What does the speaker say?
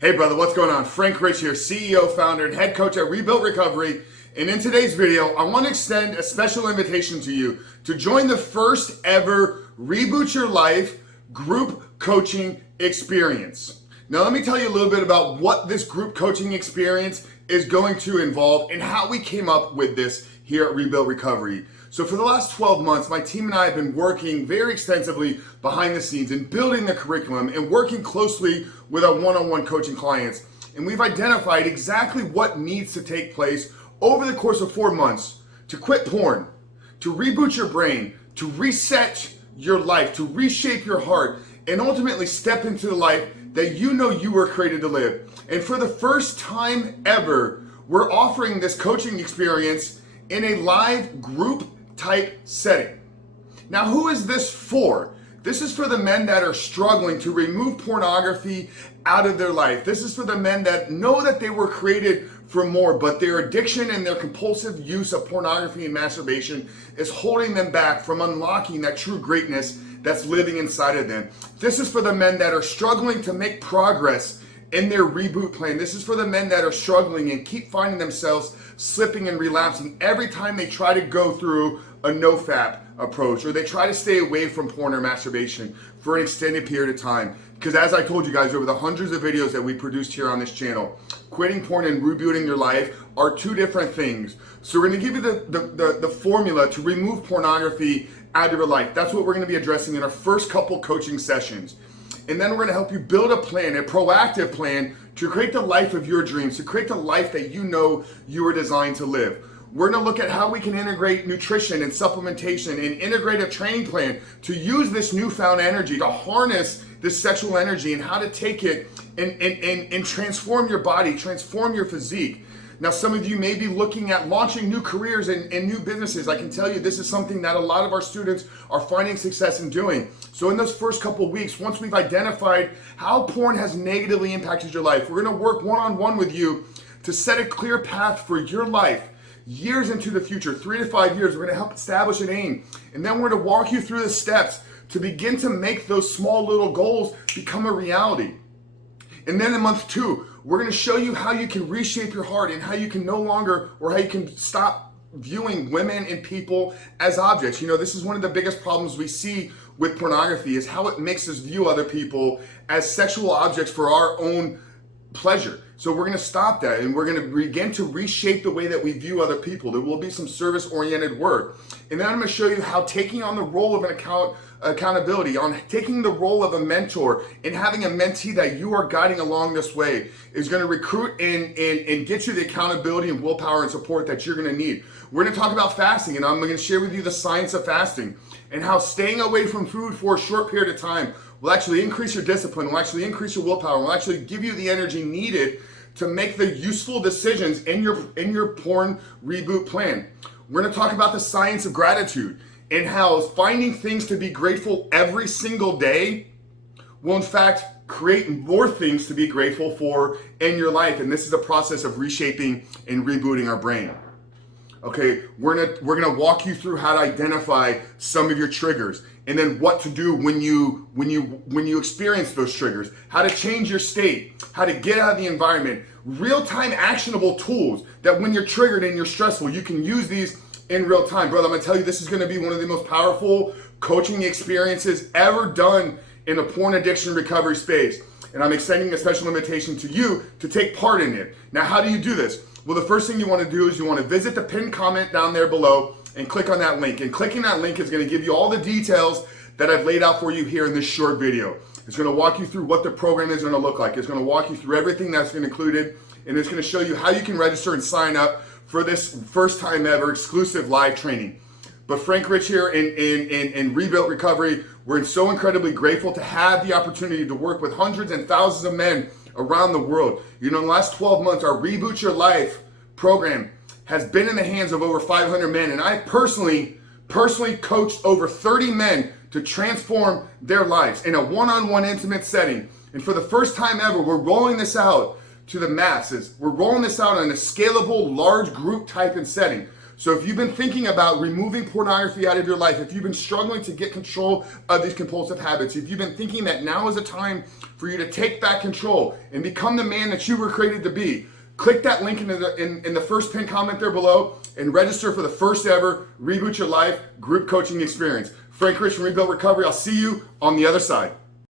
Hey brother, what's going on? Frank Rich here, CEO, founder, and head coach at ReBoot Recovery. And in today's video, I want to extend a special invitation to you to join the first ever ReBoot Your LIfe group coaching experience. Now let me tell you a little bit about what this group coaching experience is going to involve and how we came up with this here at ReBuild Recovery. So for the last 12 months, my team and I have been working very extensively behind the scenes and building the curriculum and working closely with our one-on-one coaching clients. And we've identified exactly what needs to take place over the course of 4 months to quit porn, to reboot your brain, to reset your life, to reshape your heart, and ultimately step into the life that you know you were created to live. And for the first time ever, we're offering this coaching experience in a live group type setting. Now, who is this for? This is for the men that are struggling to remove pornography out of their life. This is for the men that know that they were created for more, but their addiction and their compulsive use of pornography and masturbation is holding them back from unlocking that true greatness that's living inside of them. This is for the men that are struggling to make progress in their reboot plan. This is for the men that are struggling and keep finding themselves slipping and relapsing every time they try to go through a nofap approach or they try to stay away from porn or masturbation for an extended period of time. Because as I told you guys, over the hundreds of videos that we produced here on this channel, quitting porn and rebooting your life are two different things. So we're going to give you the formula to remove pornography out of your life. That's what we're going to be addressing in our first couple coaching sessions. And then we're going to help you build a plan, a proactive plan to create the life of your dreams, to create the life that you know you were designed to live. We're going to look at how we can integrate nutrition and supplementation and integrate a training plan to use this newfound energy, to harness this sexual energy and how to take it and transform your body, transform your physique. Now, some of you may be looking at launching new careers and new businesses. I can tell you this is something that a lot of our students are finding success in doing. So in those first couple of weeks, once we've identified how porn has negatively impacted your life, we're going to work one-on-one with you to set a clear path for your life years into the future, 3 to 5 years. We're going to help establish an aim. And then we're going to walk you through the steps to begin to make those small little goals become a reality. And then in month 2, we're going to show you how you can reshape your heart and how you can no longer, or how you can stop viewing women and people as objects. You know, this is one of the biggest problems we see with pornography, is how it makes us view other people as sexual objects for our own pleasure. So we're going to stop that, and we're going to begin to reshape the way that we view other people. There will be some service-oriented work. And then I'm going to show you how taking on the role of an accountability, on taking the role of a mentor and having a mentee that you are guiding along this way is going to recruit and get you the accountability and willpower and support that you're going to need. We're going to talk about fasting, and I'm going to share with you the science of fasting and how staying away from food for a short period of time will actually increase your discipline, will actually increase your willpower, will actually give you the energy needed to make the useful decisions in your porn reboot plan. We're going to talk about the science of gratitude and how finding things to be grateful every single day will in fact create more things to be grateful for in your life. And this is a process of reshaping and rebooting our brain. Okay, we're gonna walk you through how to identify some of your triggers, and then what to do when you experience those triggers, how to change your state, how to get out of the environment, real-time actionable tools that when you're triggered and you're stressful, you can use these in real time. Brother, I'm gonna tell you, this is gonna be one of the most powerful coaching experiences ever done in the porn addiction recovery space. And I'm extending a special invitation to you to take part in it. Now, how do you do this? Well, the first thing you want to do is you want to visit the pinned comment down there below and click on that link. And clicking that link is going to give you all the details that I've laid out for you here in this short video. It's going to walk you through what the program is going to look like. It's going to walk you through everything that's included, and it's going to show you how you can register and sign up for this first time ever exclusive live training. But Frank Rich here in ReBuild Recovery, we're so incredibly grateful to have the opportunity to work with hundreds and thousands of men around the world. You know, in the last 12 months, our ReBoot Your LIfe program has been in the hands of over 500 men. And I personally coached over 30 men to transform their lives in a one-on-one intimate setting. And for the first time ever, we're rolling this out to the masses. We're rolling this out in a scalable, large group type and setting. So if you've been thinking about removing pornography out of your life, if you've been struggling to get control of these compulsive habits, if you've been thinking that now is a time for you to take back control and become the man that you were created to be, click that link in the first pinned comment there below and register for the first ever Reboot Your Life group coaching experience. Frank Rich from Rebuilt Recovery. I'll see you on the other side.